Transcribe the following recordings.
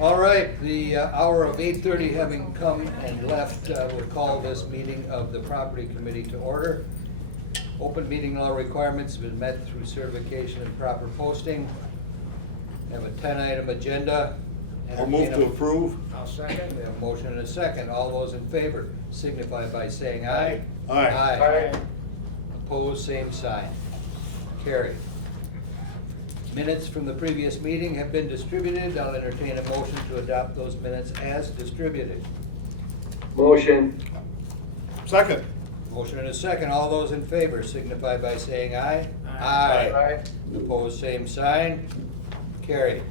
All right, the hour of 8:30 having come and left, we'll call this meeting of the Property Committee to order. Open meeting law requirements have been met through certification and proper posting. We have a 10-item agenda. I'll move to approve. I'll second. We have a motion and a second. All those in favor signify by saying aye. Aye. Aye. Opposed, same sign. Carried. Minutes from the previous meeting have been distributed. I'll entertain a motion to adopt those minutes as distributed. Motion. Second. Motion and a second. All those in favor signify by saying aye. Aye. Opposed, same sign. Carried.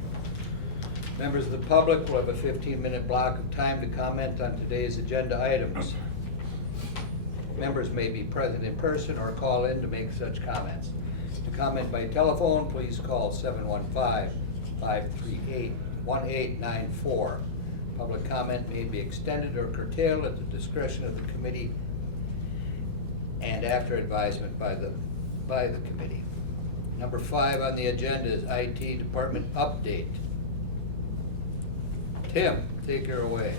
Members of the public will have a 15-minute block of time to comment on today's agenda items. Members may be present in person or call in to make such comments. To comment by telephone, please call 715-538-1894. Public comment may be extended or curtailed at the discretion of the committee and after advisement by the committee. Number 5 on the agenda is IT Department update. Tim, take her away.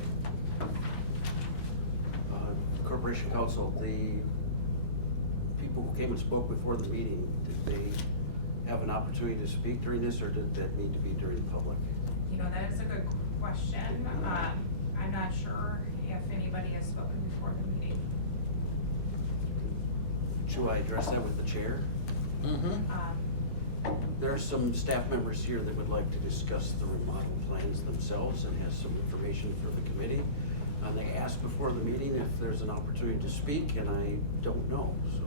Corporation Council, the people who came and spoke before the meeting, did they have an opportunity to speak during this, or did that need to be during public? You know, that is a good question. I'm not sure if anybody has spoken before the meeting. Should I address that with the chair? There are some staff members here that would like to discuss the remodel plans themselves and has some information for the committee. And they asked before the meeting if there's an opportunity to speak, and I don't know, so.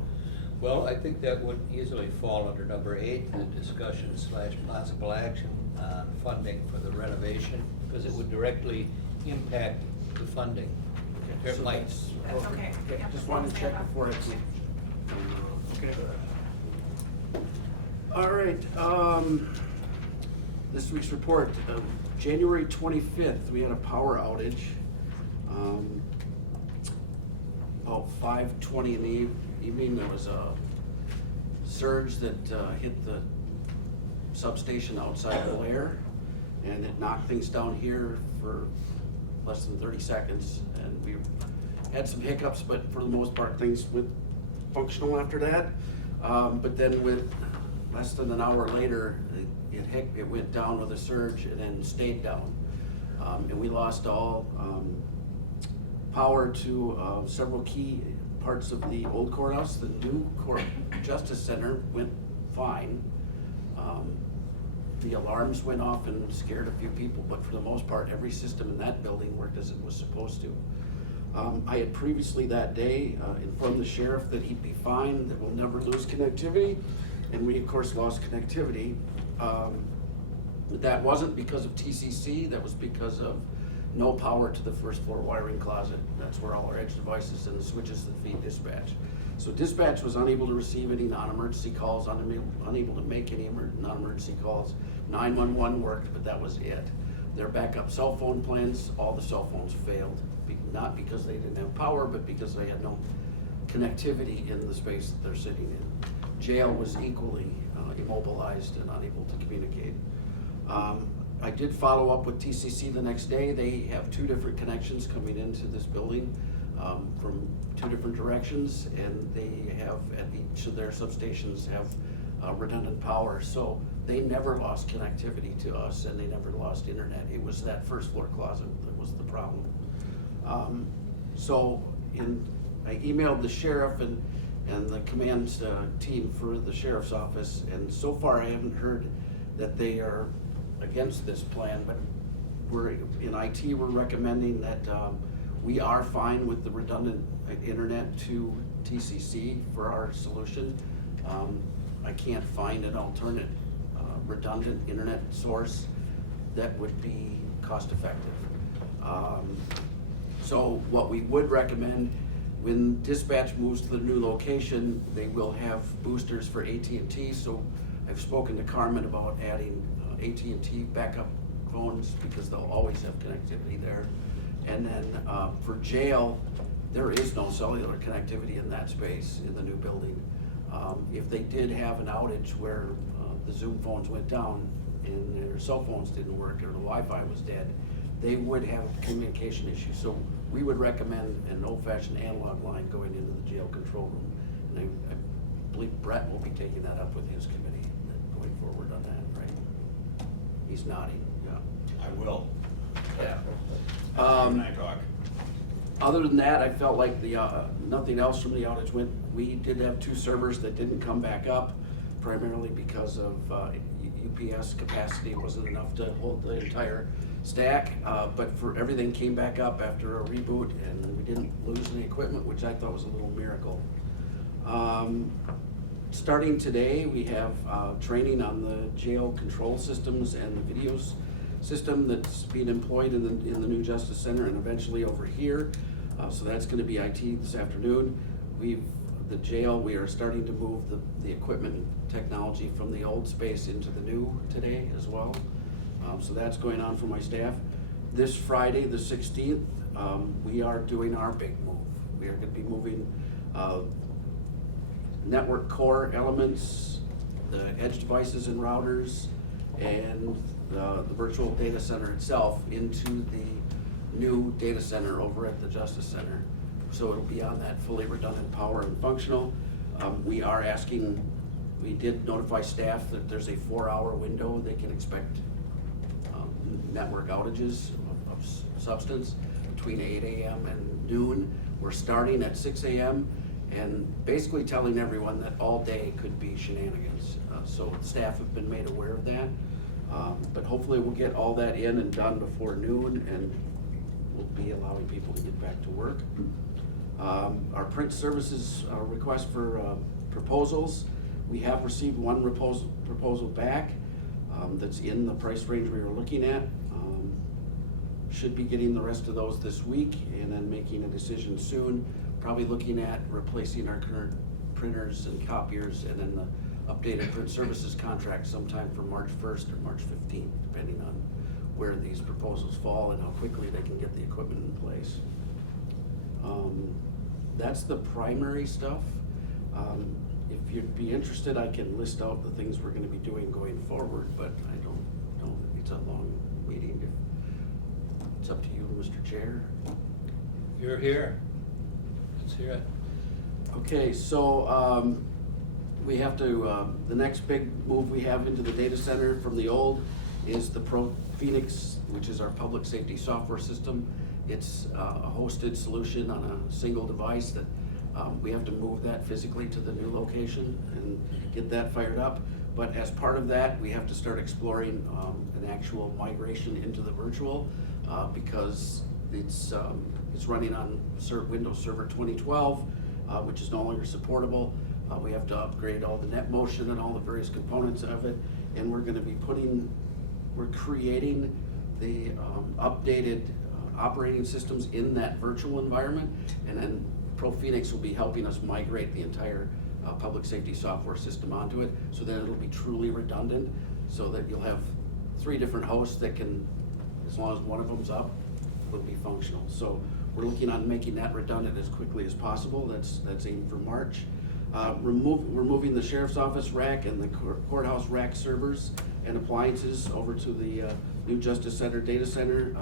Well, I think that would easily fall under number 8, the discussion / possible action on funding for the renovation, because it would directly impact the funding. Okay, It so might. That's okay. Yep, Just wanted to check before I came. Okay. All right, this week's report, January 25th, we had a power outage. About 5:20 in the evening, there was a surge that hit the substation outside Blair, and it knocked things down here for less than 30 seconds. And we had some hiccups, but for the most part, things went functional after that. But then with less than an hour later, it went down with a surge and then stayed down. And we lost all power to several key parts of the old courthouse. The new Justice Center went fine. The alarms went off and scared a few people, but for the most part, every system in that building worked as it was supposed to. I had previously that day informed the sheriff that he'd be fine, that we'll never lose connectivity, and we of course lost connectivity. But that wasn't because of TCC, that was because of no power to the first floor wiring closet. That's where all our edge devices and the switches that feed dispatch. So dispatch was unable to receive any non-emergency calls, unable to make any non-emergency calls. 911 worked, but that was it. Their backup cell phone plans, all the cell phones failed. Not because they didn't have power, but because they had no connectivity in the space that they're sitting in. Jail was equally immobilized and unable to communicate. I did follow up with TCC the next day. They have 2 different connections coming into this building from 2 different directions, and they have at each of their substations have redundant power. So they never lost connectivity to us, and they never lost internet. It was that first floor closet that was the problem. I emailed the sheriff and the command team for the sheriff's office, and so far I haven't heard that they are against this plan, but we're in IT, we're recommending that we are fine with the redundant internet to TCC for our solution. I can't find an alternate redundant internet source that would be cost effective. So what we would recommend, when dispatch moves to the new location, they will have boosters for AT&T. So I've spoken to Carmen about adding AT&T backup phones because they'll always have connectivity there. And then for jail, there is no cellular connectivity in that space in the new building. If they did have an outage where the Zoom phones went down and their cell phones didn't work or the Wi-Fi was dead, they would have communication issues. So we would recommend an old-fashioned analog line going into the jail control room. And I believe Brett will be taking that up with his committee going forward on that, right? He's nodding, yeah. I will. Yeah. When I talk. Other than that, I felt like nothing else from the outage went. We did have 2 servers that didn't come back up, primarily because of UPS capacity wasn't enough to hold the entire stack. But for everything came back up after a reboot, and we didn't lose any equipment, which I thought was a little miracle. Starting today, we have training on the jail control systems and the videos system that's being employed in the new Justice Center and eventually over here. So that's going to be IT this afternoon. The jail, we are starting to move the equipment and technology from the old space into the new today as well. So that's going on for my staff. This Friday, the 16th, we are doing our big move. We are going to be moving network core elements, the edge devices and routers, and the virtual data center itself into the new data center over at the Justice Center. So it'll be on that fully redundant power and functional. We did notify staff that there's a 4-hour window they can expect network outages of substance between 8 a.m. and noon. We're starting at 6 a.m. and basically telling everyone that all day could be shenanigans. So staff have been made aware of that. But hopefully we'll get all that in and done before noon, and we'll be allowing people to get back to work. Our print services request for proposals, we have received one proposal back that's in the price range we were looking at. Should be getting the rest of those this week and then making a decision soon. Probably looking at replacing our current printers and copiers, and then the updated print services contract sometime for March 1st or March 15th, depending on where these proposals fall and how quickly they can get the equipment in place. That's the primary stuff. If you'd be interested, I can list out the things we're gonna be doing going forward, but I don't know, it's a long meeting. It's up to you, Mr. Chair. You're here. Let's hear it. Okay, so we have to, the next big move we have into the data center from the old is the Phoenix, which is our public safety software system. It's a hosted solution on a single device that we have to move that physically to the new location and get that fired up. But as part of that, we have to start exploring an actual migration into the virtual because it's running on Windows Server 2012, which is no longer supportable. We have to upgrade all the NetMotion and all the various components of it, and we're creating the updated operating systems in that virtual environment, and then Phoenix will be helping us migrate the entire public safety software system onto it, so that it'll be truly redundant, so that you'll have 3 different hosts that can, as long as one of them's up, will be functional. So we're looking on making that redundant as quickly as possible. That's aimed for March. We're moving the sheriff's office rack and the courthouse rack servers and appliances over to the new Justice Center data center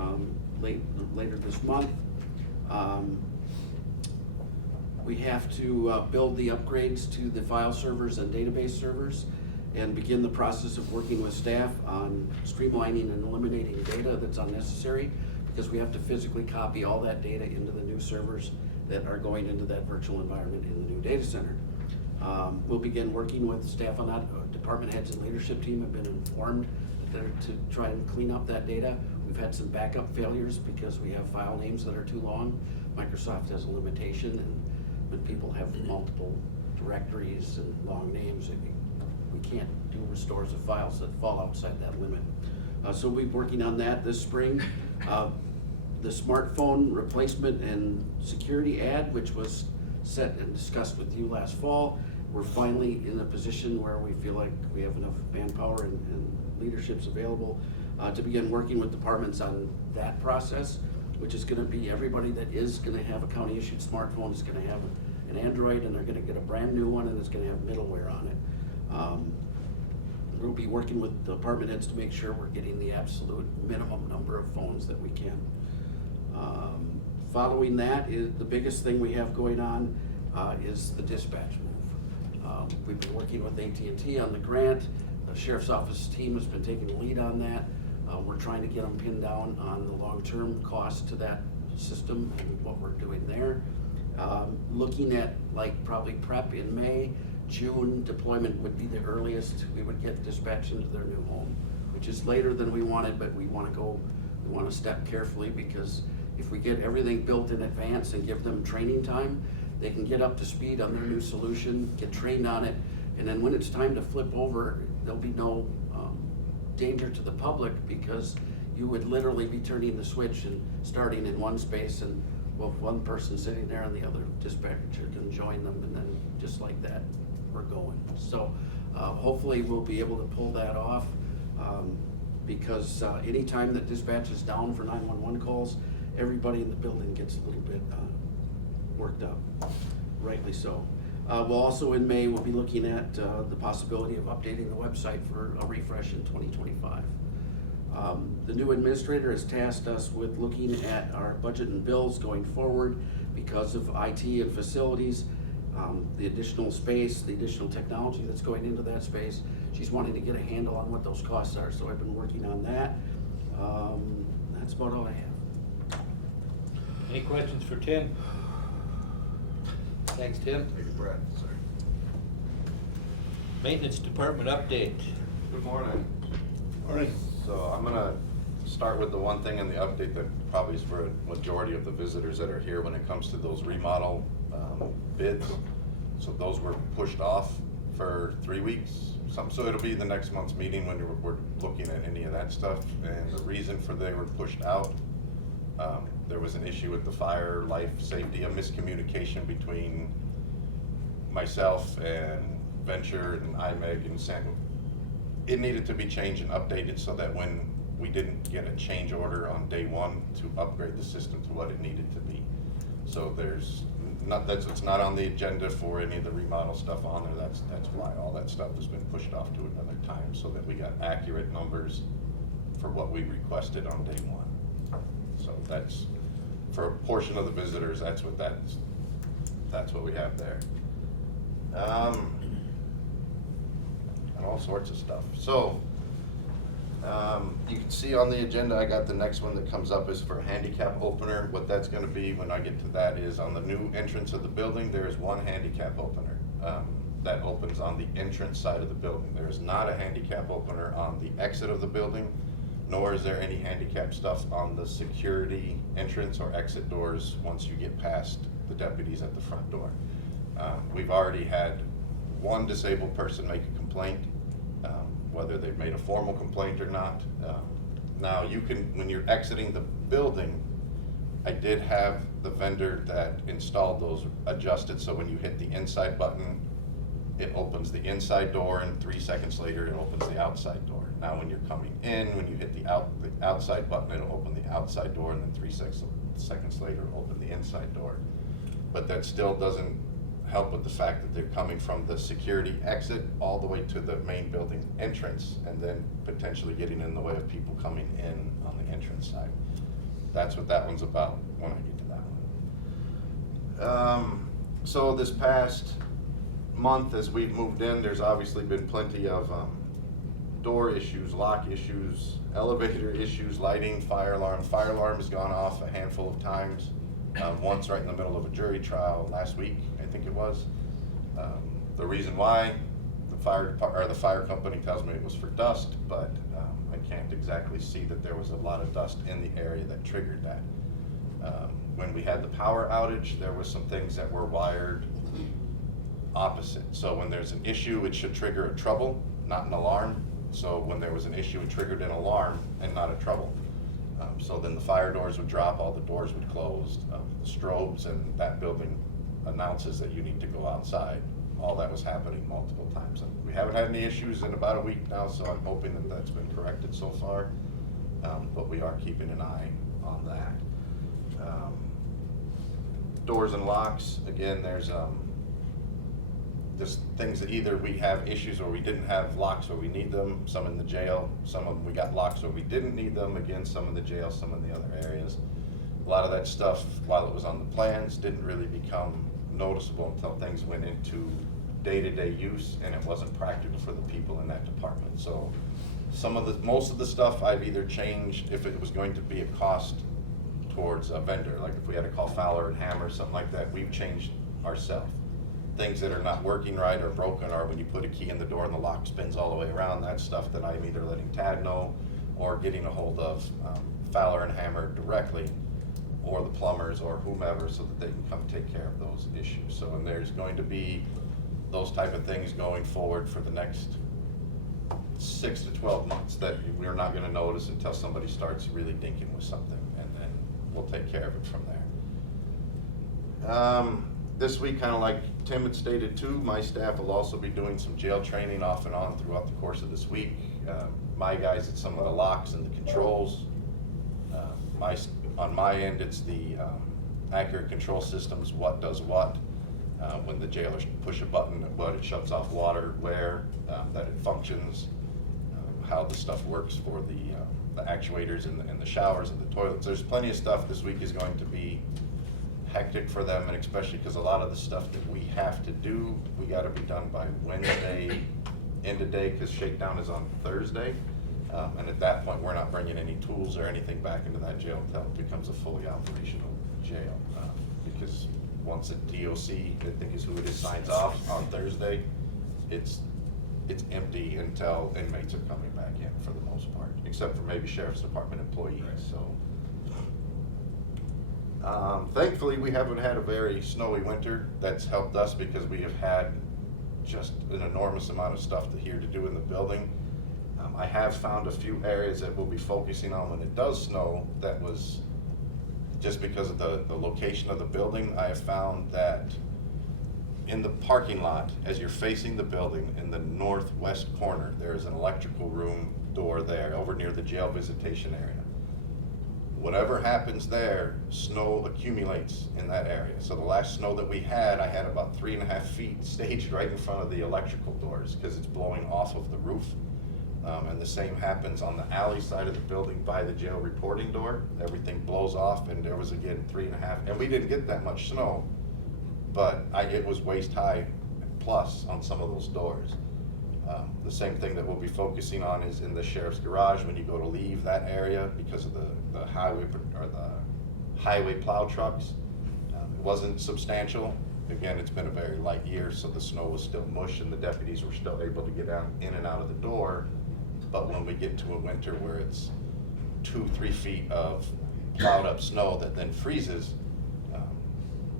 later this month. We have to build the upgrades to the file servers and database servers and begin the process of working with staff on streamlining and eliminating data that's unnecessary, because we have to physically copy all that data into the new servers that are going into that virtual environment in the new data center. We'll begin working with staff on that. Department heads and leadership team have been informed that they're to try and clean up that data. We've had some backup failures because we have file names that are too long. Microsoft has a limitation, and when people have multiple directories and long names, we can't do restores of files that fall outside that limit. So we'll be working on that this spring. The smartphone replacement and security ad, which was set and discussed with you last fall, we're finally in a position where we feel like we have enough manpower and leaderships available to begin working with departments on that process, which is going to be everybody that is going to have a county issued smartphone is going to have an Android, and they're going to get a brand new one, and it's going to have middleware on it. be working with the department heads to make sure we're getting the absolute minimum number of phones that we can. Following that is, the biggest thing we have going on is the dispatch move. We've been working with AT&T on the grant. The sheriff's office team has been taking the lead on that. We're trying to get them pinned down on the long-term cost to that system and what we're doing there. Looking at like probably prep in May, June deployment would be the earliest we would get dispatched into their new home, which is later than we wanted, but we want to step carefully, because if we get everything built in advance and give them training time, they can get up to speed on their new solution, get trained on it, and then when it's time to flip over, there'll be no danger to the public, because you would literally be turning the switch and starting in one space, and well, one person sitting there and the other dispatcher can join them, and then just like that, we're going. So hopefully we'll be able to pull that off, because anytime that dispatch is down for 911 calls, everybody in the building gets a little bit worked up, rightly so. We'll also in May, we'll be looking at the possibility of updating the website for a refresh in 2025. The new administrator has tasked us with looking at our budget and bills going forward because of IT and facilities, the additional space, the additional technology that's going into that space. She's wanting to get a handle on what those costs are, so I've been working on that. That's about all I have. Any questions for Tim? Thanks, Tim. Take a breath, sorry. Maintenance department update. Good morning. Morning. So I'm gonna start with the one thing in the update that probably is for a majority of the visitors that are here when it comes to those remodel bids. So those were pushed off for 3 weeks. So it'll be the next month's meeting when we're looking at any of that stuff. And the reason for they were pushed out, there was an issue with the fire, life, safety, a miscommunication between myself and Venture and IMEG and San. It needed to be changed and updated so that when we didn't get a change order on day one to upgrade the system to what it needed to be. So it's not on the agenda for any of the remodel stuff on there. That's why all that stuff has been pushed off to another time, so that we got accurate numbers for what we requested on day one. So that's, for a portion of the visitors, that's what we have there. And all sorts of stuff. So, you can see on the agenda, I got the next one that comes up is for handicap opener. What that's gonna be when I get to that is on the new entrance of the building, there is one handicap opener. That opens on the entrance side of the building. There is not a handicap opener on the exit of the building, nor is there any handicap stuff on the security entrance or exit doors once you get past the deputies at the front door. We've already had one disabled person make a complaint, whether they've made a formal complaint or not. Now you can, when you're exiting the building, I did have the vendor that installed those adjusted, so when you hit the inside button, it opens the inside door, and 3 seconds later it opens the outside door. Now when you're coming in, when you hit the outside button, it'll open the outside door, and then 3 seconds later it'll open the inside door. But that still doesn't help with the fact that they're coming from the security exit all the way to the main building entrance, and then potentially getting in the way of people coming in on the entrance side. That's what that one's about when I get to that one. So this past month, as we've moved in, there's obviously been plenty of door issues, lock issues, elevator issues, lighting, fire alarm. Fire alarm has gone off a handful of times. Once right in the middle of a jury trial last week, I think it was. The reason why, the fire company tells me it was for dust, but I can't exactly see that there was a lot of dust in the area that triggered that. When we had the power outage, there was some things that were wired opposite. So when there's an issue, it should trigger a trouble, not an alarm. So when there was an issue, it triggered an alarm and not a trouble. So then the fire doors would drop, all the doors would close, the strobes, and that building announces that you need to go outside. All that was happening multiple times. And we haven't had any issues in about a week now, so I'm hoping that that's been corrected so far. But we are keeping an eye on that. Doors and locks, again, there's just things that either we have issues or we didn't have locks where we need them, some in the jail, some of them we got locks where we didn't need them, again, some in the jail, some in the other areas. A lot of that stuff, while it was on the plans, didn't really become noticeable until things went into day-to-day use and it wasn't practical for the people in that department. So most of the stuff I've either changed if it was going to be a cost towards a vendor, like if we had to call Fowler and Hammer, something like that, we've changed ourselves. Things that are not working right or broken, or when you put a key in the door and the lock spins all the way around, that's stuff that I'm either letting Tad know or getting a hold of Fowler and Hammer directly, or the plumbers or whomever, so that they can come take care of those issues. So, and there's going to be those type of things going forward for the next 6 to 12 months that we're not gonna notice until somebody starts really dinking with something, and then we'll take care of it from there. This week, kind of like Tim had stated too, my staff will also be doing some jail training off and on throughout the course of this week. My guys, it's some of the locks and the controls. On my end, it's the accurate control systems, what does what. When the jailers push a button, what it shuts off water, where, that it functions, how the stuff works for the actuators and the showers and the toilets. There's plenty of stuff. This week is going to be hectic for them, and especially because a lot of the stuff that we have to do, we gotta be done by Wednesday, end of day, because shakedown is on Thursday. And at that point, we're not bringing any tools or anything back into that jail until it becomes a fully operational jail. Because once a DOC, I think is who it is, signs off on Thursday, it's empty until inmates are coming back in for the most part, except for maybe Sheriff's Department employees, so. Thankfully, we haven't had a very snowy winter. That's helped us because we have had just an enormous amount of stuff here to do in the building. I have found a few areas that we'll be focusing on when it does snow. That was just because of the location of the building. I have found that in the parking lot, as you're facing the building in the northwest corner, there is an electrical room door there over near the jail visitation area. Whatever happens there, snow accumulates in that area. So the last snow that we had, I had about 3.5 feet staged right in front of the electrical doors because it's blowing off of the roof. And the same happens on the alley side of the building by the jail reporting door. Everything blows off, and there was again 3.5, and we didn't get that much snow, but it was waist high plus on some of those doors. The same thing that we'll be focusing on is in the sheriff's garage when you go to leave that area because of the highway plow trucks. It wasn't substantial. Again, it's been a very light year, so the snow was still mush and the deputies were still able to get out in and out of the door. But when we get to a winter where it's 2-3 feet of plowed up snow that then freezes,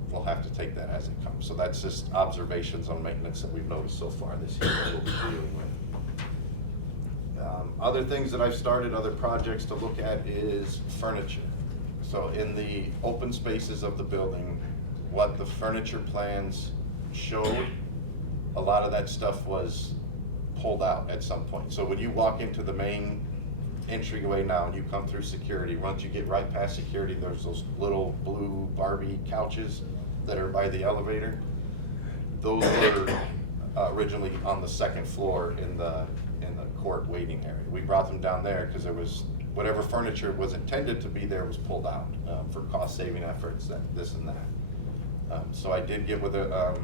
we'll have to take that as it comes. So that's just observations on maintenance that we've noticed so far this year that we'll be dealing with. Other things that I've started, other projects to look at is furniture. So in the open spaces of the building, what the furniture plans showed, a lot of that stuff was pulled out at some point. So when you walk into the main entryway now and you come through security, once you get right past security, there's those little blue Barbie couches that are by the elevator. Those were originally on the second floor in the court waiting area. We brought them down there because there was whatever furniture was intended to be there was pulled out for cost saving efforts, this and that. So I did get with a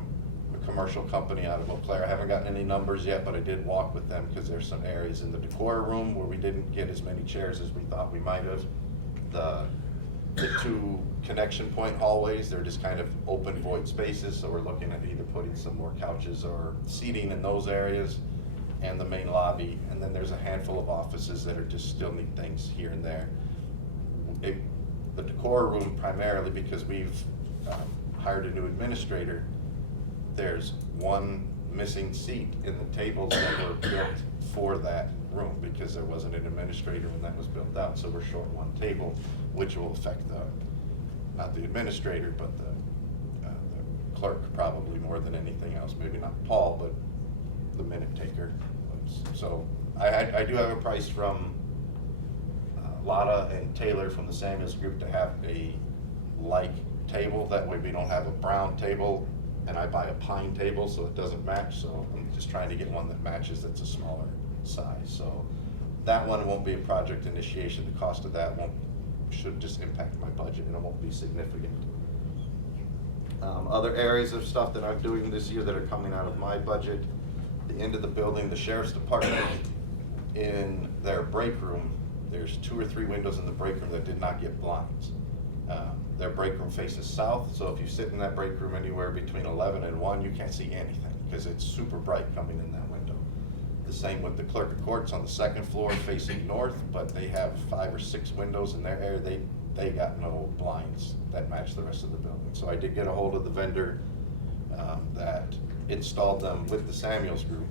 commercial company out of Eau Claire. I haven't gotten any numbers yet, but I did walk with them because there's some areas in the decor room where we didn't get as many chairs as we thought we might have. The 2 connection point hallways, they're just kind of open void spaces, so we're looking at either putting some more couches or seating in those areas and the main lobby. And then there's a handful of offices that are just still need things here and there. The decor room primarily because we've hired a new administrator. There's one missing seat in the tables that were built for that room because there wasn't an administrator when that was built out. So we're short one table, which will affect not the administrator, but the clerk probably more than anything else. Maybe not Paul, but the minute taker. So I do have a price from Lotta and Taylor from the Samuels group to have a like table. That way we don't have a brown table and I buy a pine table, so it doesn't match, so I'm just trying to get one that matches that's a smaller size. So that one won't be a project initiation. The cost of that should just impact my budget, and it won't be significant. Other areas of stuff that I'm doing this year that are coming out of my budget, the end of the building, the sheriff's department, in their break room, there's 2 or 3 windows in the break room that did not get blinds. Their break room faces south, so if you sit in that break room anywhere between 11 and 1, you can't see anything because it's super bright coming in that window. The same with the clerk of courts on the 2nd floor facing north, but they have 5 or 6 windows in their area. They got no blinds that match the rest of the building. So I did get a hold of the vendor that installed them with the Samuels group.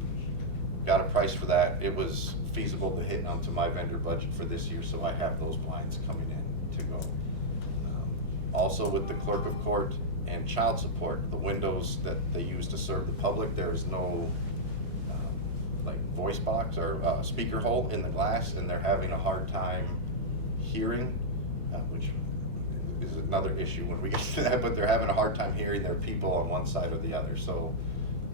Got a price for that. It was feasible to hit onto my vendor budget for this year, so I have those blinds coming in to go. Also with the clerk of court and child support, the windows that they use to serve the public, there is no like voice box or speaker hole in the glass, and they're having a hard time hearing, which is another issue when we get to that, but they're having a hard time hearing their people on one side or the other. So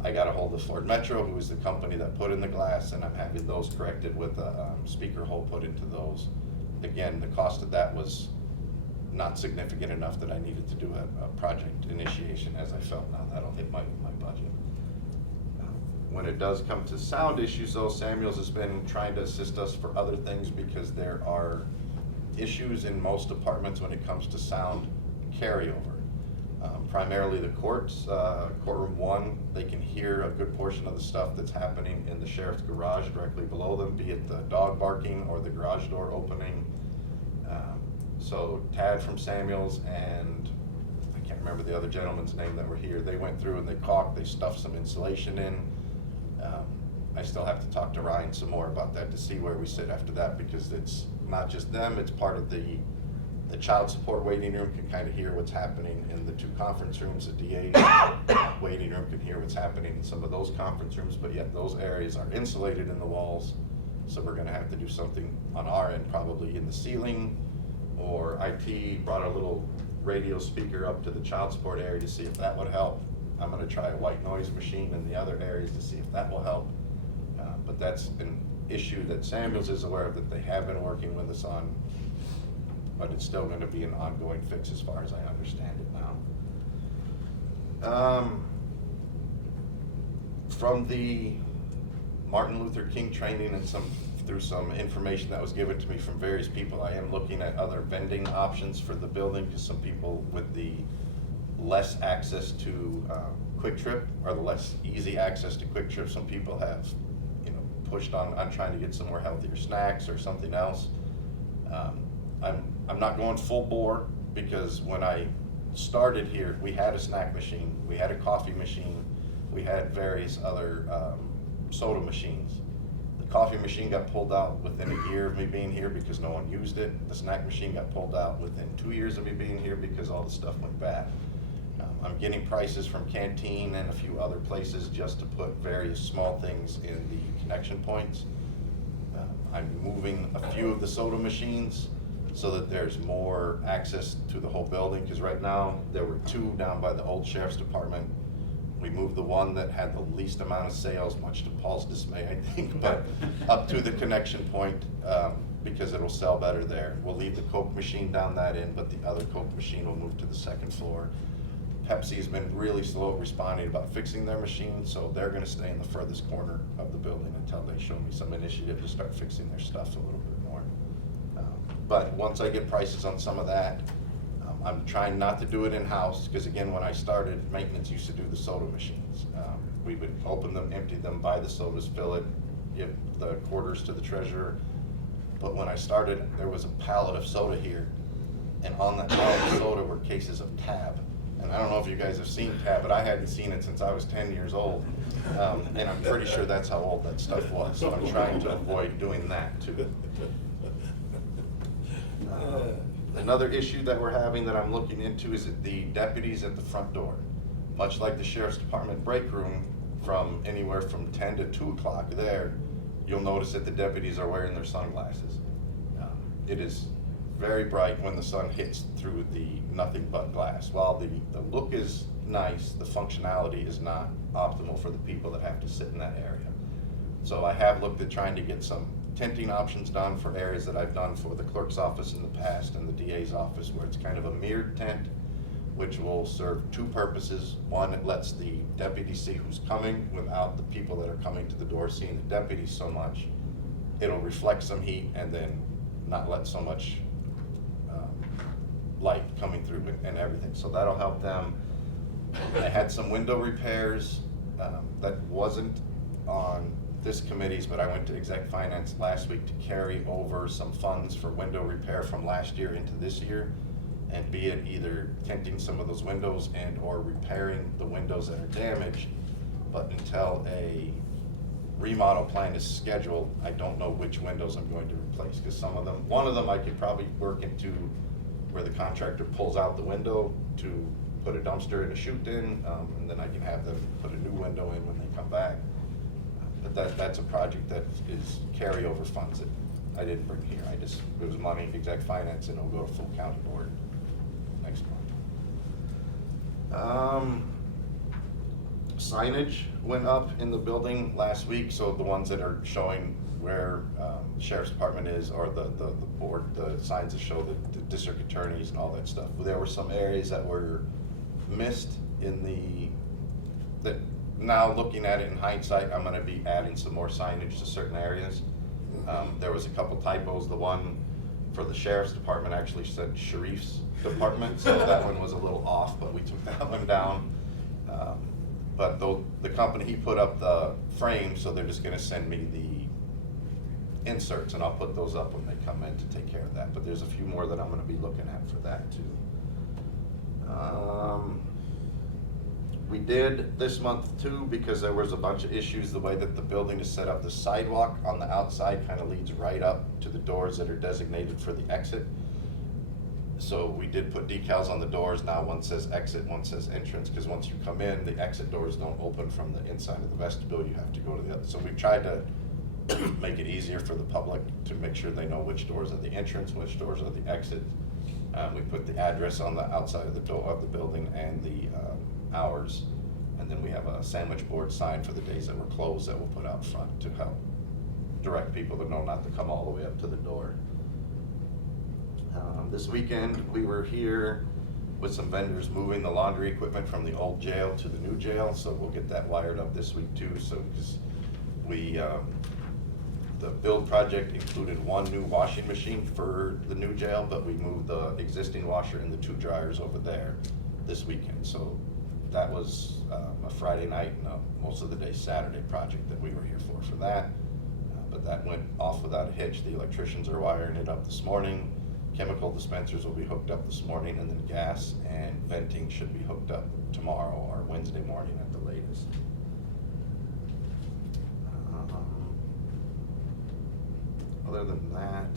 I got a hold of Ford Metro, who is the company that put in the glass, and I'm having those corrected with a speaker hole put into those. Again, the cost of that was not significant enough that I needed to do a project initiation, as I felt now that'll hit my budget. When it does come to sound issues though, Samuels has been trying to assist us for other things because there are issues in most departments when it comes to sound carryover. Primarily the courts, courtroom 1, they can hear a good portion of the stuff that's happening in the sheriff's garage directly below them, be it the dog barking or the garage door opening. So Tad from Samuels and I can't remember the other gentleman's name that were here, they went through and they caulked, they stuffed some insulation in. I still have to talk to Ryan some more about that to see where we sit after that, because it's not just them, it's part of the child support waiting room can kind of hear what's happening in the 2 conference rooms. The DA's waiting room can hear what's happening in some of those conference rooms, but yet those areas are insulated in the walls. So we're gonna have to do something on our end, probably in the ceiling, or IT brought a little radio speaker up to the child support area to see if that would help. I'm gonna try a white noise machine in the other areas to see if that will help. But that's an issue that Samuels is aware of, that they have been working with us on, but it's still gonna be an ongoing fix as far as I understand it now. From the Martin Luther King training and through some information that was given to me from various people, I am looking at other vending options for the building, because some people with the less access to Quick Trip, or the less easy access to Quick Trip, some people have, pushed on trying to get some more healthier snacks or something else. I'm not going full bore, because when I started here, we had a snack machine, we had a coffee machine, we had various other soda machines. The coffee machine got pulled out within a year of me being here because no one used it. The snack machine got pulled out within 2 years of me being here because all the stuff went bad. I'm getting prices from Canteen and a few other places just to put various small things in the connection points. I'm moving a few of the soda machines so that there's more access to the whole building, because right now there were 2 down by the old sheriff's department. We moved the one that had the least amount of sales, much to Paul's dismay, I think, but up to the connection point, because it'll sell better there. We'll leave the Coke machine down that end, but the other Coke machine will move to the 2nd floor. Pepsi's been really slow at responding about fixing their machine, so they're gonna stay in the furthest corner of the building until they show me some initiative to start fixing their stuff a little bit more. But once I get prices on some of that, I'm trying not to do it in-house, because again, when I started, maintenance used to do the soda machines. We would open them, empty them, buy the sodas, fill it, give the quarters to the treasurer. But when I started, there was a pallet of soda here, and on that pallet of soda were cases of Tab. And I don't know if you guys have seen Tab, but I hadn't seen it since I was 10 years old. And I'm pretty sure that's how old that stuff was, so I'm trying to avoid doing that too. Another issue that we're having that I'm looking into is that the deputies at the front door. Much like the sheriff's department break room, from anywhere from 10 to 2 o'clock there, you'll notice that the deputies are wearing their sunglasses. It is very bright when the sun hits through the nothing but glass. While the look is nice, the functionality is not optimal for the people that have to sit in that area. So I have looked at trying to get some tinting options done for areas that I've done for the clerk's office in the past and the DA's office, where it's kind of a mirrored tent, which will serve two purposes. One, it lets the deputy see who's coming without the people that are coming to the door seeing the deputy so much. It'll reflect some heat and then not let so much light coming through and everything. So that'll help them. I had some window repairs that wasn't on this committee's, but I went to exec finance last week to carry over some funds for window repair from last year into this year, and be it either tinting some of those windows and or repairing the windows that are damaged. But until a remodel plan is scheduled, I don't know which windows I'm going to replace, because some of them, one of them I could probably work into where the contractor pulls out the window to put a dumpster and a chute in, and then I can have them put a new window in when they come back. But that's a project that is carryover funds that I didn't bring here. It was money, exec finance, and it'll go to full county board next month. Signage went up in the building last week, so the ones that are showing where the sheriff's department is, or the board, the signs that show the district attorneys and all that stuff. There were some areas that were missed in that now looking at it in hindsight, I'm gonna be adding some more signage to certain areas. There was a couple typos. The one for the sheriff's department actually said sheriff's department, so that one was a little off, but we took that one down. But the company, he put up the frame, so they're just gonna send me the inserts, and I'll put those up when they come in to take care of that. But there's a few more that I'm gonna be looking at for that too. We did this month too, because there was a bunch of issues, the way that the building is set up. The sidewalk on the outside kind of leads right up to the doors that are designated for the exit. So we did put decals on the doors. Now one says exit, one says entrance, because once you come in, the exit doors don't open from the inside of the vestibule. You have to go to the other. So we've tried to make it easier for the public to make sure they know which doors are the entrance, which doors are the exit. We put the address on the outside of the door of the building and the hours, and then we have a sandwich board sign for the days that we're closed that we'll put out front to help direct people to know not to come all the way up to the door. This weekend we were here with some vendors moving the laundry equipment from the old jail to the new jail, so we'll get that wired up this week too. So because the build project included one new washing machine for the new jail, but we moved the existing washer and the 2 dryers over there this weekend. So that was a Friday night and most of the day Saturday project that we were here for that. But that went off without a hitch. The electricians are wiring it up this morning. Chemical dispensers will be hooked up this morning, and then gas and venting should be hooked up tomorrow or Wednesday morning at the latest. Other than that,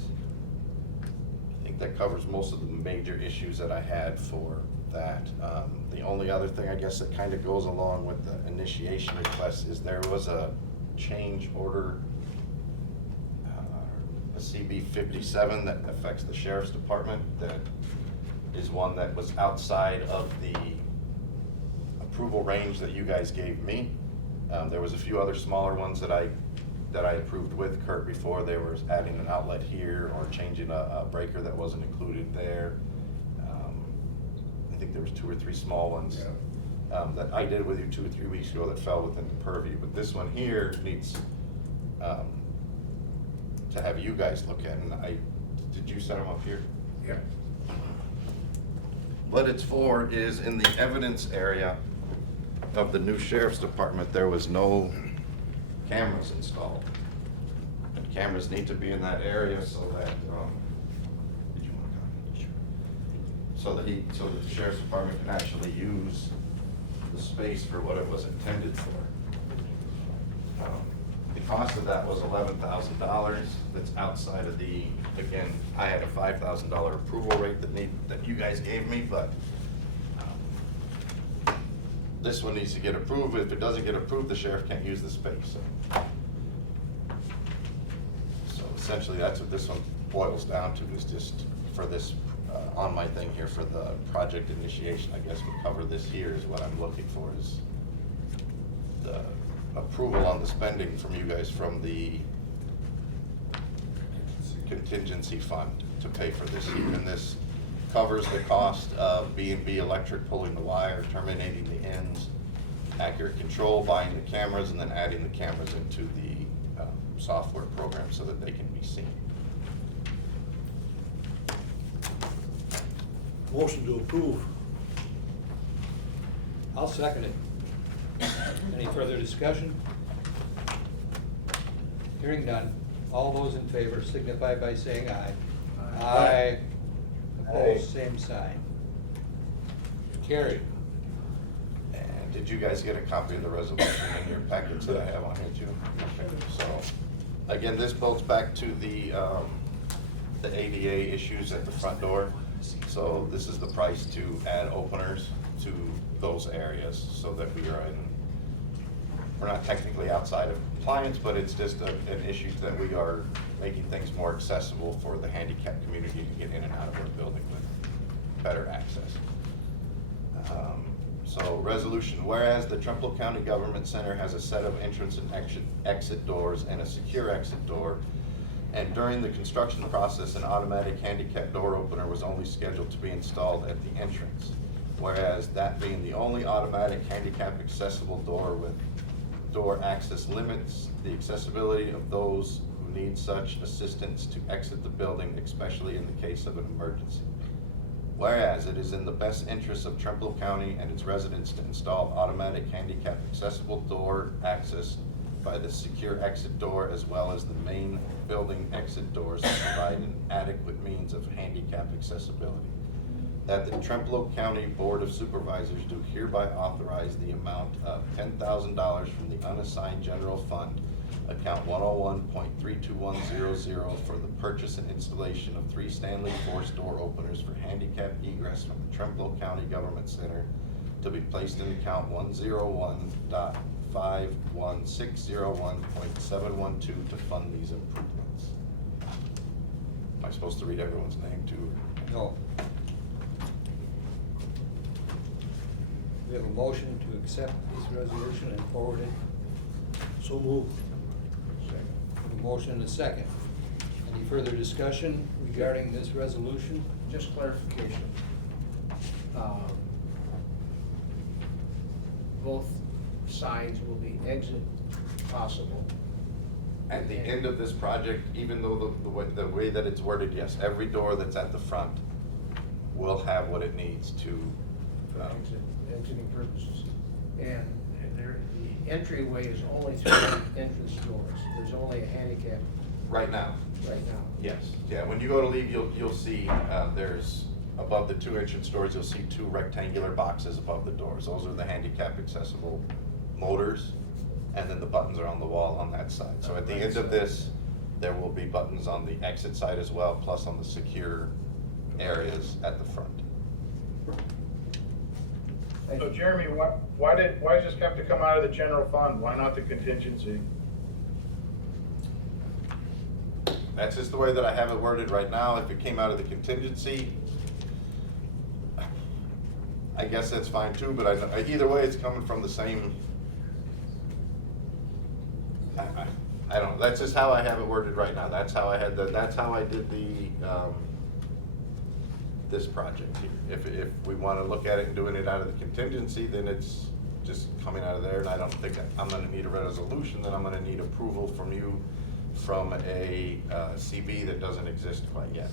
I think that covers most of the major issues that I had for that. The only other thing I guess that kind of goes along with the initiation request is there was a change order, a CB 57 that affects the sheriff's department, that is one that was outside of the approval range that you guys gave me. There was a few other smaller ones that I approved with Kurt before. They were adding an outlet here or changing a breaker that wasn't included there. I think there was 2 or 3 small ones that I did with you 2 or 3 weeks ago that fell within the purview. But this one here needs to have you guys look at. And did you set them up here? Yeah. What it's for is in the evidence area of the new sheriff's department, there was no cameras installed. And cameras need to be in that area so that, did you want to comment? So that the sheriff's department can actually use the space for what it was intended for. The cost of that was $11,000. That's outside of again, I had a $5,000 approval rate that you guys gave me, but this one needs to get approved. If it doesn't get approved, the sheriff can't use the space. So essentially, that's what this one boils down to, is just for this, on my thing here for the project initiation, I guess would cover this here is what I'm looking for is the approval on the spending from you guys from the contingency fund to pay for this year. And this covers the cost of B&B Electric pulling the wire, terminating the ends, accurate control, buying the cameras, and then adding the cameras into the software program so that they can be seen. Motion to approve. I'll second it. Any further discussion? Hearing none. All those in favor signify by saying aye. Aye. Opposed, same sign. Carried. And did you guys get a copy of the resolution in your packets that I have on it too? Okay, so, again, this builds back to the ADA issues at the front door. So this is the price to add openers to those areas so that we're not technically outside of compliance, but it's just an issue that we are making things more accessible for the handicapped community to get in and out of our building with better access. So resolution, whereas the Trempealeau County Government Center has a set of entrance and exit doors and a secure exit door, and during the construction process, an automatic handicap door opener was only scheduled to be installed at the entrance. Whereas that being the only automatic handicap accessible door with door access limits the accessibility of those who need such assistance to exit the building, especially in the case of an emergency. Whereas it is in the best interest of Trempealeau County and its residents to install automatic handicap accessible door access by the secure exit door as well as the main building exit doors that provide an adequate means of handicap accessibility. That the Trempealeau County Board of Supervisors do hereby authorize the amount of $10,000 from the unassigned general fund, account 101.32100, for the purchase and installation of 3 Stanley Force door openers for handicap egress from the Trempealeau County Government Center to be placed in account 101.51601.712 to fund these improvements. Am I supposed to read everyone's name too? No. We have a motion to accept this resolution and forward it. So moved. A motion and a second. Any further discussion regarding this resolution? Just clarification. Both sides will be exit possible. At the end of this project, even though the way that it's worded, yes, every door that's at the front will have what it needs to. For exiting purposes. And the entryway is only through the entrance doors. There's only a handicap Right now, right now. yes. Yeah, when you go to leave, you'll see, there's, above the 2 entrance doors, you'll see 2 rectangular boxes above the doors. Those are the handicap accessible motors, and then the buttons are on the wall on that side. So at the end of this, there will be buttons on the exit side as well, plus on the secure areas at the front. So Jeremy, why does this have to come out of the general fund? Why not the contingency? That's just the way that I have it worded right now. If it came out of the contingency, I guess that's fine too, but either way, it's coming from the same. I don't, that's just how I have it worded right now. That's how I had that's how I did the, this project here. If we wanna look at it and doing it out of the contingency, then it's just coming out of there, and I don't think I'm gonna need a resolution, then I'm gonna need approval from you from a CB that doesn't exist quite yet.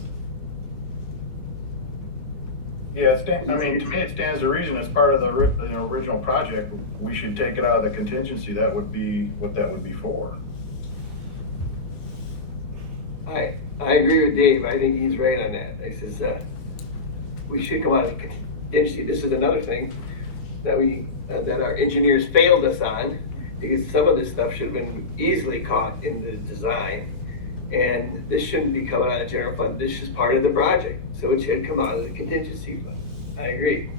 Yeah, I mean, to me, it stands to reason as part of the original project, we should take it out of the contingency. That would be what that would be for. I agree with Dave. I think he's right on that. He says, we should come out of contingency. This is another thing that that our engineers failed us on, because some of this stuff should have been easily caught in the design. And this shouldn't be coming out of the general fund. This is part of the project. So it should come out of the contingency fund. I agree.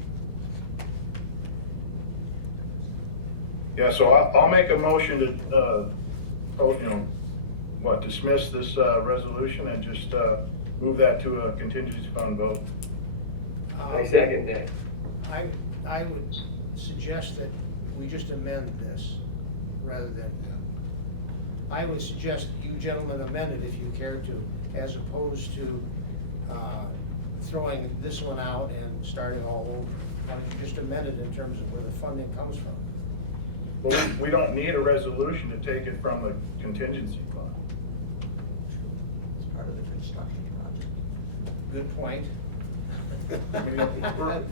Yeah, so I'll make a motion to, dismiss this resolution and just move that to a contingency fund vote. I second that. I would suggest that we just amend this rather than, I would suggest you gentlemen amend it if you care to, as opposed to throwing this one out and starting all over. Why don't you just amend it in terms of where the funding comes from? Well, we don't need a resolution to take it from a contingency fund. It's part of the construction project. Good point.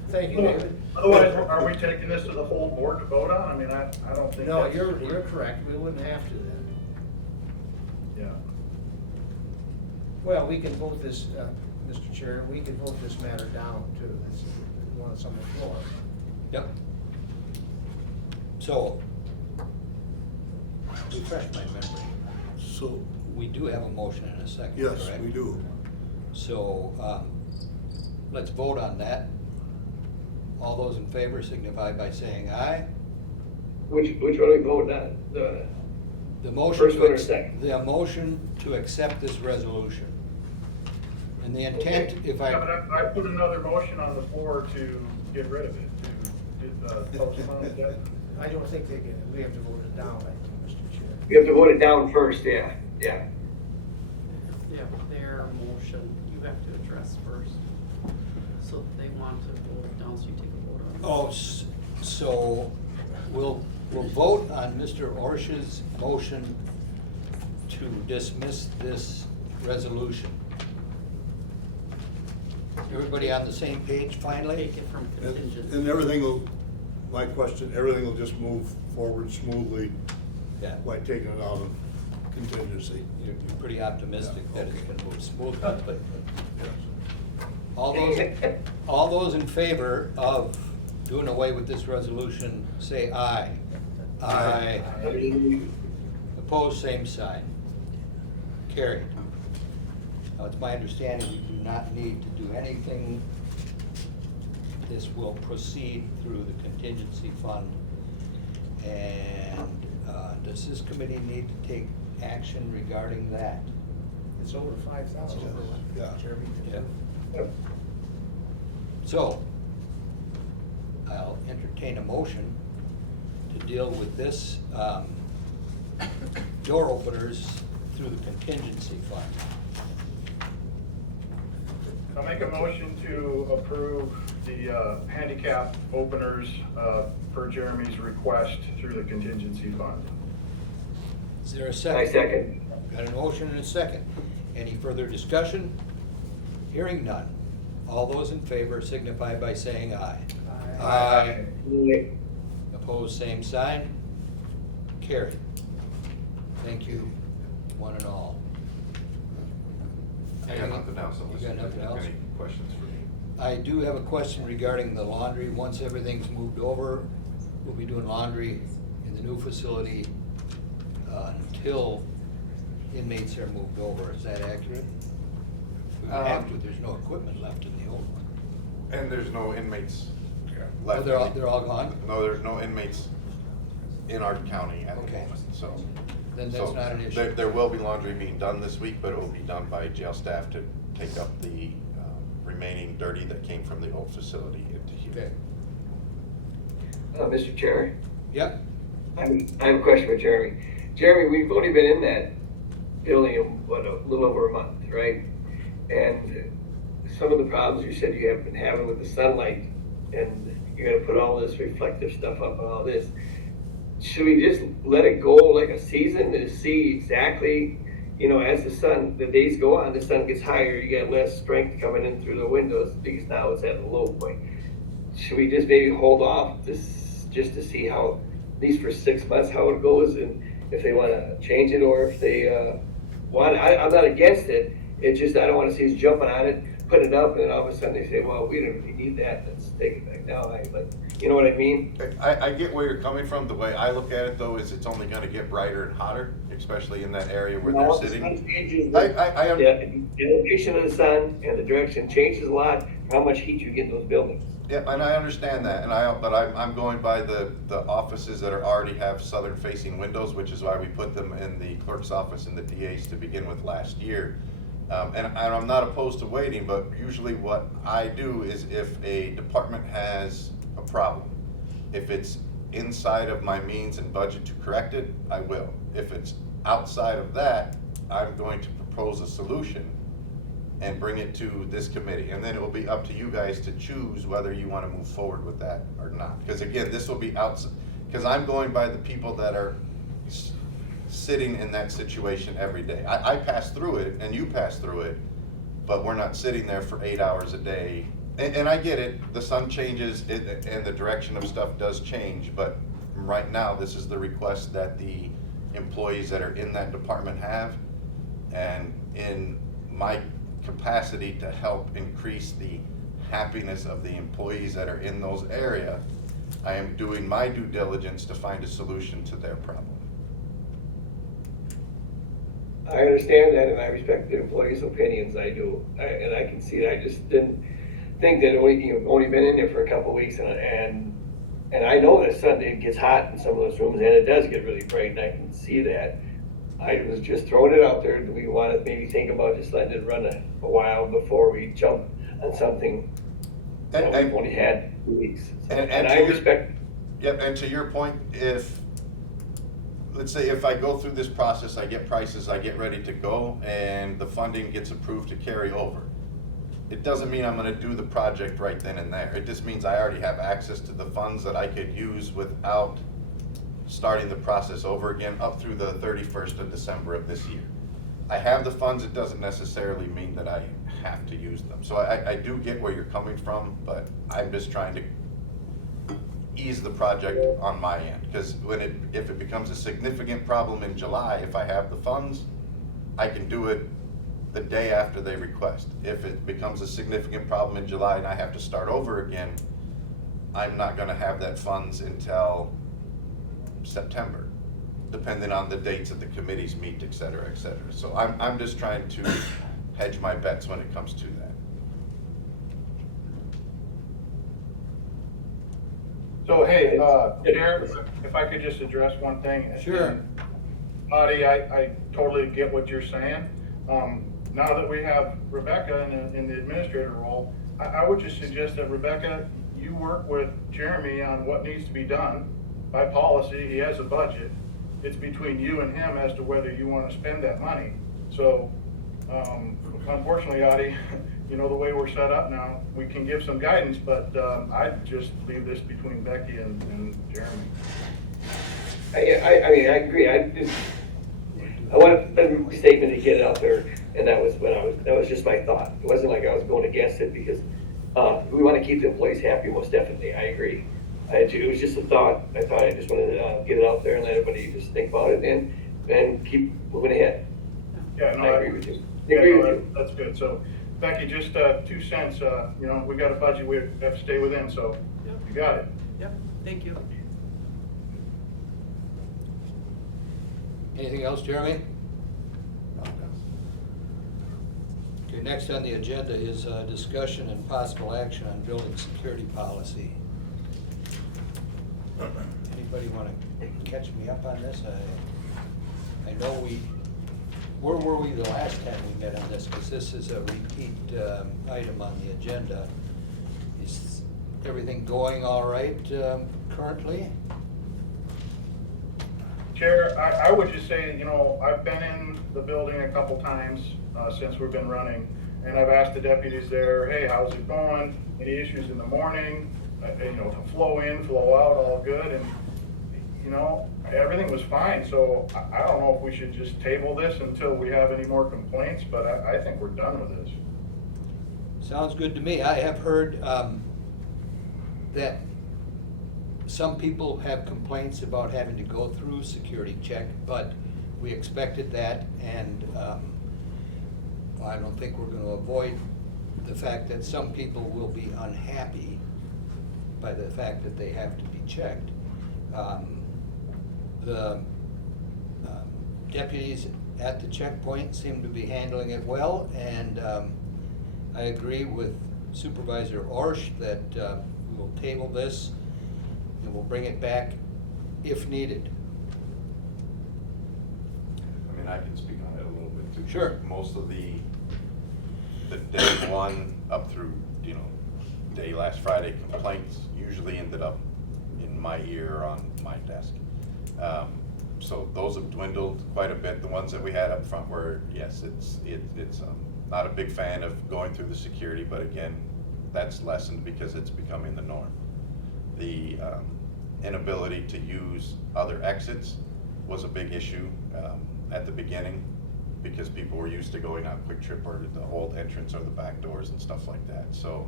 Thank you, David. Otherwise, are we taking this to the whole board to vote on? I mean, I don't think No, that's. you're correct, we wouldn't have to then. Yeah. Well, we can vote this, Mr. Chair, we can vote this matter down too, that's the one that's on the floor. Yep. So, refresh my memory. So, We do have a motion in a second, correct? yes, we do. So, let's vote on that. All those in favor signify by saying aye. Which one are we voting on? The motion First to one or ex- second? The motion to accept this resolution. And the intent, Okay. if Yeah, but I, I put another motion on the floor to get rid of it, to postpone it. I don't think they can, we have to vote it down, I think, Mr. Chair. You have to vote it down first, yeah. Yeah, their motion, you have to address first. So they want to vote it down, so you take a vote on it. oh, so we'll vote on Mr. Orsh's motion to dismiss this resolution. Everybody on the same page finally? Take it from contingency. And everything will, my question, everything will just move forward smoothly Yeah. by taking it out of contingency. You're pretty optimistic Yeah, that it's okay. gonna move smoothly, but Yes. all those in favor of doing away with this resolution, say aye. Aye. Opposed, same sign. Carried. Now, it's my understanding we do not need to do anything. This will proceed through the contingency fund. And, does this committee need to take action regarding that? It's over 5,000. Yeah. Jeremy? Yeah. So, I'll entertain a motion to deal with this, door openers through the contingency fund. I'll make a motion to approve the handicap openers per Jeremy's request through the contingency fund. Is there a I second? second. Got a motion and a second. Any further discussion? Hearing none. All those in favor signify by saying aye. Aye. Opposed, same sign. Carried. Thank you, one and all. I got nothing else. You got nothing else? Any questions for me? I do have a question regarding the laundry. Once everything's moved over, we'll be doing laundry in the new facility until inmates are moved over. Is that accurate? We would have to, there's no equipment left in the old one. And there's no inmates Oh, left. they're all gone? No, there's no inmates in our county at the Okay. moment, so. Then that's so not an issue. There will be laundry being done this week, but it will be done by jail staff to take up the remaining dirty that came from the old facility into here. Okay. Mr. Chair, Yep, I have a question for Jeremy. Jeremy, we've only been in that building, a little over a month, right? And some of the problems you said you have been having with the sunlight, and you're gonna put all this reflective stuff up and all this. Should we just let it go like a season to see exactly, as the days go on, the sun gets higher, you get less strength coming in through the windows because now it's at the low point. Should we just maybe hold off this just to see how, at least for 6 months, how it goes, and if they want to change it or if they want? I'm not against it. It's just I don't want to see us jumping on it, putting it up, and then all of a sudden they say, "Well, we don't really need that. Let's take it back now." You know what I mean? I get where you're coming from. The way I look at it though is it's only gonna get brighter and hotter, especially in that area where No, they're the sitting. sun changes. I The location of the sun and the direction changes a lot. How much heat you get in those buildings? Yeah, and I understand that, but I'm going by the offices that already have southern facing windows, which is why we put them in the clerk's office and the DA's to begin with last year. And I'm not opposed to waiting, but usually what I do is if a department has a problem, if it's inside of my means and budget to correct it, I will. If it's outside of that, I'm going to propose a solution and bring it to this committee. And then it will be up to you guys to choose whether you want to move forward with that or not. Because again, this will be outside, because I'm going by the people that are sitting in that situation every day. I pass through it and you pass through it, but we're not sitting there for 8 hours a day. And I get it, the sun changes and the direction of stuff does change, but right now, this is the request that the employees that are in that department have. And in my capacity to help increase the happiness of the employees that are in those areas, I am doing my due diligence to find a solution to their problem. I understand that, and I respect the employees' opinions, I do, and I can see it, I just didn't think that you've only been in there for a couple of weeks, and I know that Sunday it gets hot in some of those rooms, and it does get really bright, and I can see that. I was just throwing it out there, do we want to maybe think about just letting it run a while before we jump on something that we've only had 2 weeks? And I respect. Yep, and to your point, let's say if I go through this process, I get prices, I get ready to go, and the funding gets approved to carry over. It doesn't mean I'm gonna do the project right then and there. It just means I already have access to the funds that I could use without starting the process over again up through the 31st of December of this year. I have the funds, it doesn't necessarily mean that I have to use them. So I do get where you're coming from, but I'm just trying to ease the project on my end. Because if it becomes a significant problem in July, if I have the funds, I can do it the day after they request. If it becomes a significant problem in July and I have to start over again, I'm not gonna have that funds until September, depending on the dates that the committees meet, et cetera, et cetera. So I'm just trying to hedge my bets when it comes to that. So, hey, Chair, if I could just address one thing. Sure. Audie, I totally get what you're saying. Now that we have Rebecca in the administrator role, I would just suggest that Rebecca, you work with Jeremy on what needs to be done. By policy, he has a budget. It's between you and him as to whether you want to spend that money. So, unfortunately, Audie, you know, the way we're set up now, we can give some guidance, but I'd just leave this between Becky and Jeremy. I mean, I agree. I wanted a statement to get it out there, and that was just my thought. It wasn't like I was going against it, because we want to keep the employees happy, most definitely. I agree. It was just a thought. I thought I just wanted to get it out there and let everybody just think about it and keep moving ahead. Yeah, no, I agree with you. Yeah, no, that's good. So, Becky, just 2 cents. You know, we got a budget we have to stay within, so Yep. you got it. Yep, thank you. Anything else, Jeremy? Okay, next on the agenda is discussion and possible action on building security policy. Anybody want to catch me up on this? I know where were we the last time we met on this? Because this is a repeat item on the agenda. Is everything going all right currently? Chair, I would just say, you know, I've been in the building a couple times since we've been running, and I've asked the deputies there, hey, how's it going? Any issues in the morning? You know, flow in, flow out, all good, and you know, everything was fine. So I don't know if we should just table this until we have any more complaints, but I think we're done with this. Sounds good to me. I have heard that some people have complaints about having to go through security check, but we expected that, and I don't think we're going to avoid the fact that some people will be unhappy by the fact that they have to be checked. The deputies at the checkpoint seem to be handling it well, and I agree with Supervisor Orsch that we will table this and we'll bring it back if needed. I mean, I can speak on it a little bit too. Sure. Most of the the day one up through, day last Friday, complaints usually ended up in my ear or on my desk. So those have dwindled quite a bit. The ones that we had up front were, yes, it's not a big fan of going through the security, but again, that's lessened because it's becoming the norm. The inability to use other exits was a big issue at the beginning, because people were used to going on Quick Trip or the old entrance or the back doors and stuff like that. So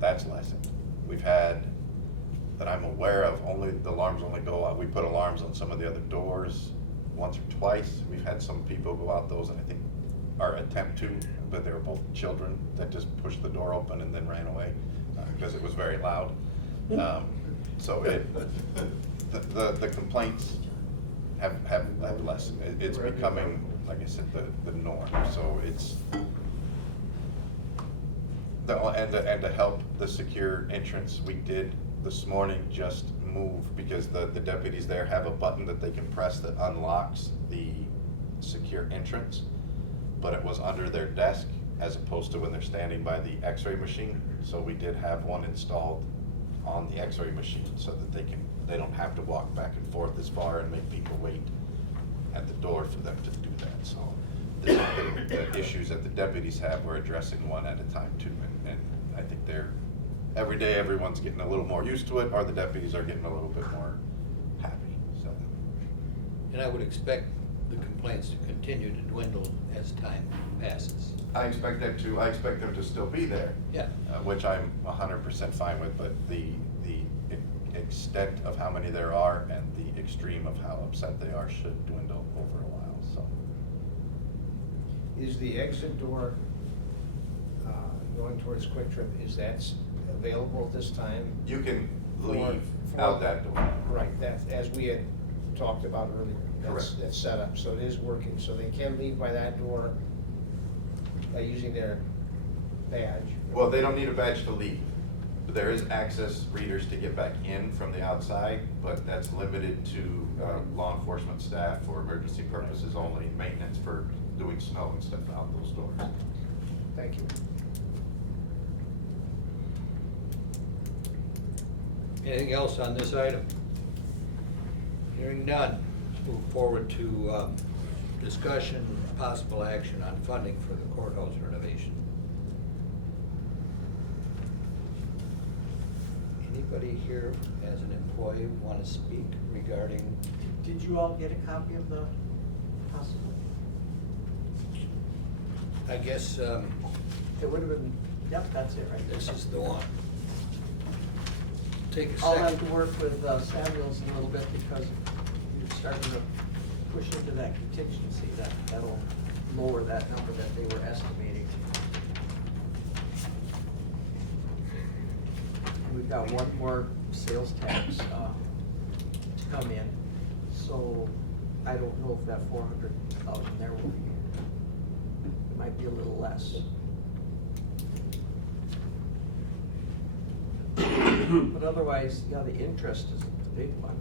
that's lessened. We've had, that I'm aware of, the alarms only go out, we put alarms on some of the other doors once or twice. We've had some people go out those, and I think, or attempt to, but they were both children that just pushed the door open and then ran away because it was very loud. So the complaints have lessened. It's becoming, like I said, the norm. So it's, and to help the secure entrance, we did this morning just move, because the deputies there have a button that they can press that unlocks the secure entrance, but it was under their desk as opposed to when they're standing by the x-ray machine. So we did have one installed on the x-ray machine so that they don't have to walk back and forth as far and make people wait at the door for them to do that. So the issues that the deputies have, we're addressing one at a time too, and I think every day everyone's getting a little more used to it, or the deputies are getting a little bit more happy. So, And I would expect the complaints to continue to dwindle as time passes. I expect them to. I expect them to still be there. Yeah. Which I'm 100% fine with, but the extent of how many there are and the extreme of how upset they are should dwindle over a while. So. Is the exit door going towards Quick Trip, is that available at this time? You can For- leave for- out that door. Right, that, as we had talked about earlier. Correct. That's set up, so it is working, so they can leave by that door by using their badge. Well, they don't need a badge to leave. But there is access readers to get back in from the outside, but that's limited to law enforcement staff for emergency purposes only, maintenance for doing snow and stuff out those doors. Thank you. Anything else on this item? Hearing none, let's move forward to discussion, possible action on funding for the courthouse renovation. Anybody here as an employee want to speak regarding? Did you all get a copy of the possible? I guess It would have been, yep, that's it right there. this is the one. Take a I'll have second. to work with Samuels a little bit, because you're starting to push into that contingency, that'll lower that number that they were estimating. We've got one more sales tax to come in, so I don't know if that 400,000 there will be. It might be a little less. But otherwise, yeah, the interest is the big one.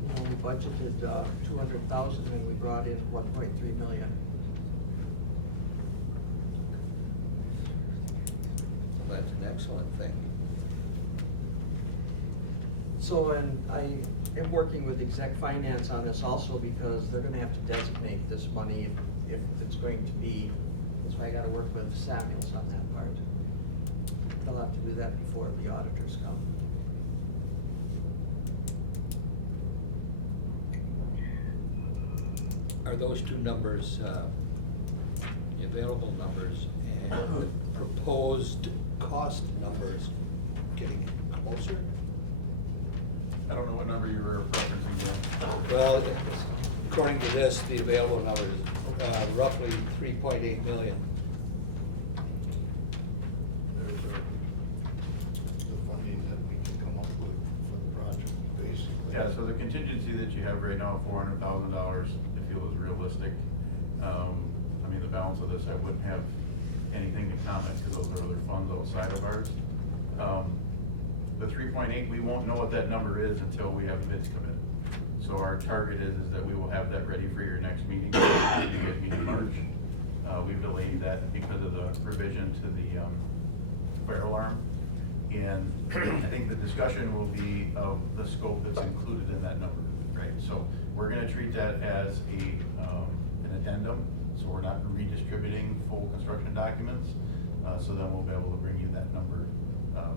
You know, we budgeted 200,000 and we brought in 1.3 million. Well, that's an excellent thing. So, and I am working with exec finance on this also, because they're gonna have to designate this money if it's going to be, so I gotta work with Samuels on that part. They'll have to do that before the auditors come. Are those two numbers, the available numbers and the proposed cost numbers getting closer? I don't know what number you were referencing there. Well, according to this, the available number is roughly 3.8 million. There's the funding that we can come up with for the project, basically. Yeah, so the contingency that you have right now, $400,000, I feel is realistic. I mean, the balance of this, I wouldn't have anything to comment, because those are other funds outside of ours. The 3.8, we won't know what that number is until we have bids come in. So our target is that we will have that ready for your next meeting. You get me We've delayed that because of the revision to the fire alarm. And I think the discussion will be of the scope that's included in that number, right? So we're gonna treat that as an addendum, so we're not redistributing full construction documents. So then we'll be able to bring you that number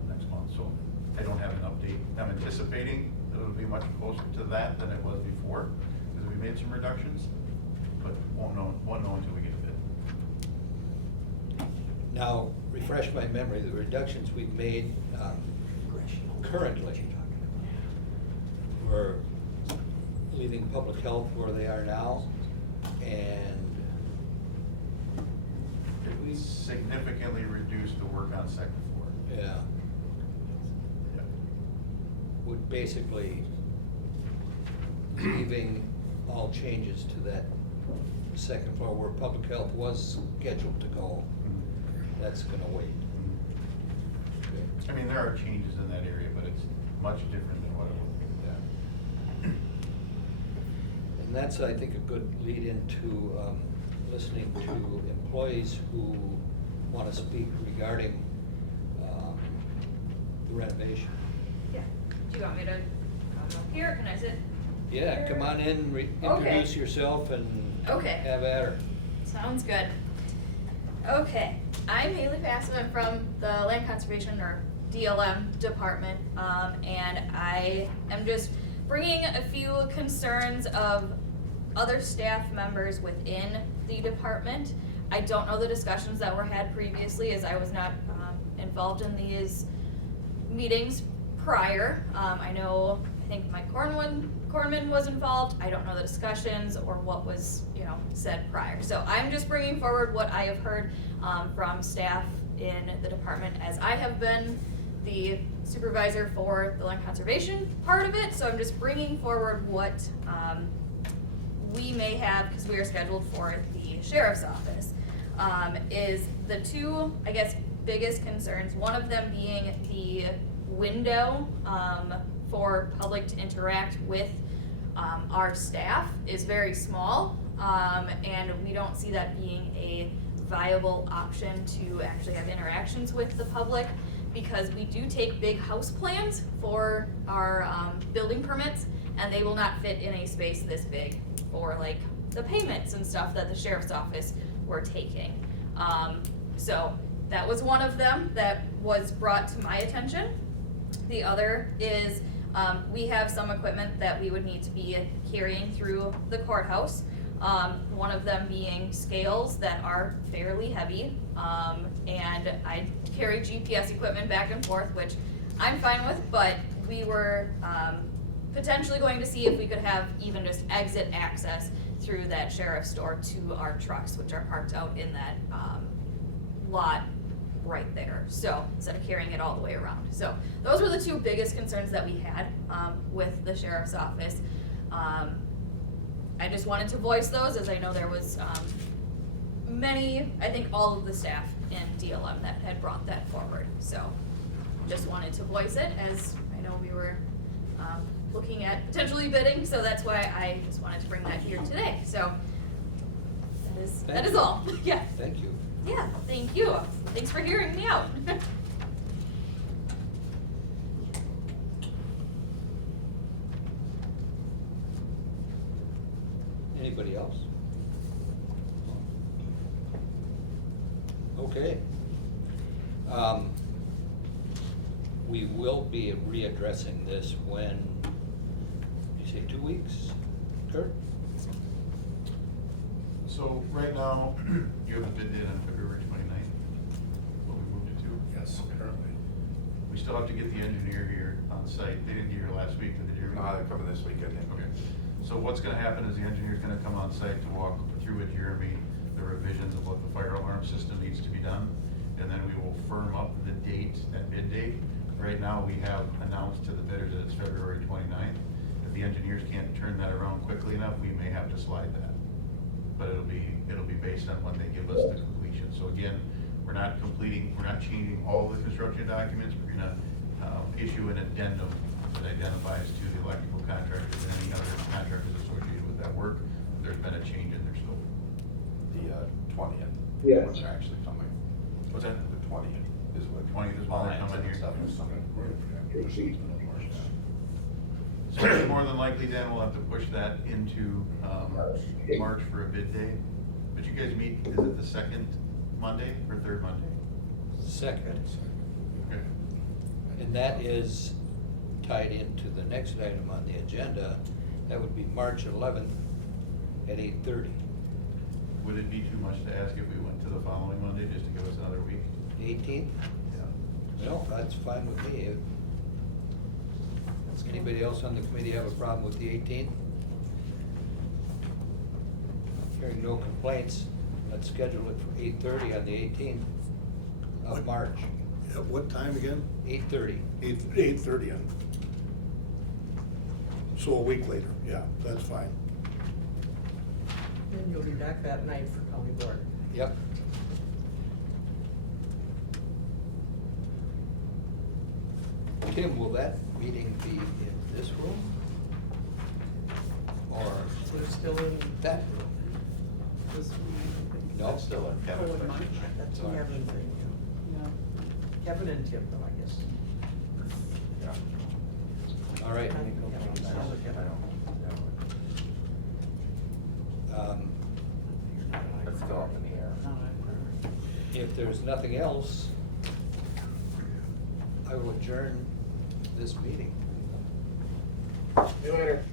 next month. So I don't have an update. I'm anticipating that it'll be much closer to that than it was before, because we made some reductions, but won't know until we get a bid. Now, refresh my memory, the reductions we've made currently, we're leaving public health where they are now, and We significantly reduced the work on second floor. yeah, Yep. would basically leaving all changes to that second floor where public health was scheduled to go. That's gonna wait. I mean, there are changes in that area, but it's much different than what it would be. And that's, I think, a good lead into listening to employees who want to speak regarding the renovation. Yeah. Do you want me to come up here? Can I sit? Yeah, come on in, introduce yourself and Okay. have at her. Sounds good. Okay, I'm Haley Passive. I'm from the Land Conservation or DLM department, and I am just bringing a few concerns of other staff members within the department. I don't know the discussions that were had previously, as I was not involved in these meetings prior. I know, I think Mike Cornman was involved. I don't know the discussions or what was, said prior. So I'm just bringing forward what I have heard from staff in the department, as I have been the supervisor for the land conservation part of it. So I'm just bringing forward what we may have, because we are scheduled for the sheriff's office, is the two, I guess, biggest concerns. One of them being the window for public to interact with our staff is very small, and we don't see that being a viable option to actually have interactions with the public, because we do take big house plans for our building permits, and they will not fit in a space this big for like the payments and stuff that the sheriff's office were taking. So that was one of them that was brought to my attention. The other is we have some equipment that we would need to be carrying through the courthouse. One of them being scales that are fairly heavy, and I carry GPS equipment back and forth, which I'm fine with, but we were potentially going to see if we could have even just exit access through that sheriff's store to our trucks, which are parked out in that lot right there. So instead of carrying it all the way around. So those were the two biggest concerns that we had with the sheriff's office. I just wanted to voice those, as I know there was many, I think all of the staff in DLM that had brought that forward. So just wanted to voice it, as I know we were looking at potentially bidding, so that's why I just wanted to bring that here today. So that is all. Yeah. Thank you. Yeah, thank you. Thanks for hearing me out. Anybody else? Okay. We will be readdressing this when, you say 2 weeks, Kurt? So right now, you have a bid date on February 29th, what we moved it to. Yes, currently. We still have to get the engineer here on site. They didn't get here last week, did they? They're coming this week, I think. Okay. So what's gonna happen is the engineer's gonna come on site to walk through with Jeremy the revisions of what the fire alarm system needs to be done. And then we will firm up the date, that bid date. Right now, we have announced to the bidders that it's February 29th. If the engineers can't turn that around quickly enough, we may have to slide that. But it'll be based on when they give us the completion. So again, we're not changing all the construction documents. We're gonna issue an addendum that identifies to the electrical contractors and any other contractors associated with that work, there's been a change in their scope. The 20th. Yes. when they're actually coming. What's that? The 20th is what. 20th is when they're coming here. Stuff is coming. So it's more than likely then we'll have to push that into, March for a bid day. But you guys meet, is it the second Monday or third Monday? Second, Okay. and that is tied into the next item on the agenda. That would be March 11th at 8:30. Would it be too much to ask if we went to the following Monday just to give us another week? The 18th? Yeah. No, that's fine with me. Anybody else on the committee have a problem with the 18th? Hearing no complaints, let's schedule it for 8:30 on the 18th of What? March. At what time again? 8:30. 8:30 on. So a week later, yeah, that's fine. And you'll be back that night for county board. Yep. Tim, will that meeting be in this room? Or We're still in. that room? This week, No. That's still a Kevin Oh, in question. March. That's a March. Kevin thing, yeah. yeah. Kevin and Tim though, I guess. Yeah. All right. That's still up in the air. If there's nothing else, I will adjourn this meeting. See you later.